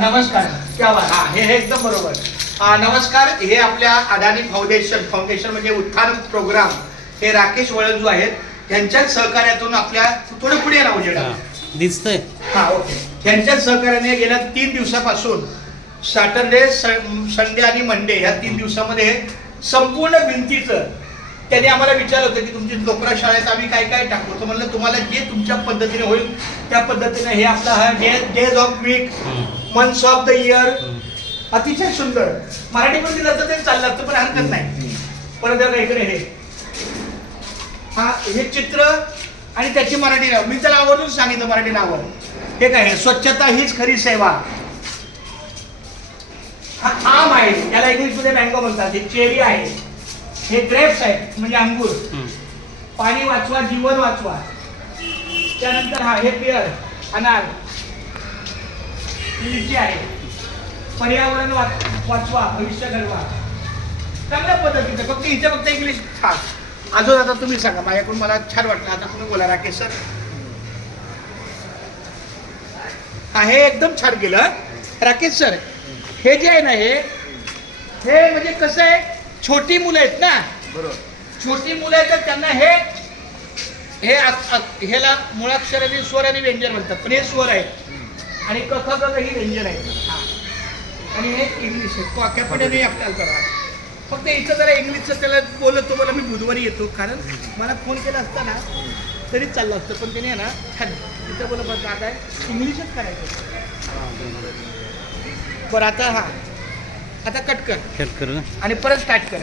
नमस्कार. क्या बात. हे एकदम बरोबर. नमस्कार. हे आपल्या अडाणी फाउंडेशन म्हणजे उत्थान प्रोग्राम हे राकेश वळंजू आहेत, त्यांच्याच सहकार्यातून आपल्या थोडे पुढे राहू दिसतंय. ओके. त्यांच्याच सहकार्याने गेल्या 3 दिवसापासून सॅटर्डे, संडे आणि मंडे ह्या 3 दिवसामध्ये संपूर्ण भिंतीचं त्यांनी आम्हाला विचारलं होतं की तुमची नोकरा शाळेत आम्ही काय काय टाकतो. तर म्हणलं तुम्हाला जे तुमच्या पद्धतीने होईल त्या पद्धतीने हे आपला हा days of week, months of the year अतिशय सुंदर मराठी पण दिलं तर ते चाललं असतं पण हरकत नाही. परत इकडे हे चित्र आणि त्याची मराठी नाव मी त्याला आवर्जून सांगितलं मराठी नावं. हे काय आहे, स्वच्छता हीच खरी सेवा. हा आम आहे, त्याला इंग्लिशमध्ये मँगो म्हणतात. हे चेरी आहे, हे ग्रेप्स आहेत म्हणजे अंगूर. पाणी वाचवा, जीवन वाचवा. त्यानंतर हे पेयर, अनार. लिची आहे, पर्यावरण वाचवा, भविष्य घडवा. चांगल्या पद्धतीचं. फक्त इंग्लिश छान. अजून आता तुम्ही सांगा, माझ्याकडून मला छान वाटलं. आता तुम्ही बोला राकेश सर. हे एकदम छान केलं राकेश सर. हे जे आहे ना हे म्हणजे कसं आहे, छोटी मुलं आहेत ना, बरोबर. छोटी मुलं आहेत तर त्यांना ह्याला मुळाक्षर आणि स्वर आणि व्यंजन म्हणतात, पण हे स्वर आहेत आणि क ख ग ही व्यंजन आहेत आणि हे इंग्लिश आहे. वाक्यापुढे नाही आपल्याला करा. फक्त इथं जरा इंग्लिशचं त्याला बोलतो, मला मी बुधवारी येतो, कारण मला फोन केला असता ना तरीच चाललं असतं, पण त्याने ना छान तिथं बोला दादा इंग्लिशच करायचं. बरं आता आता कट कर ना आणि परत स्टार्ट कर.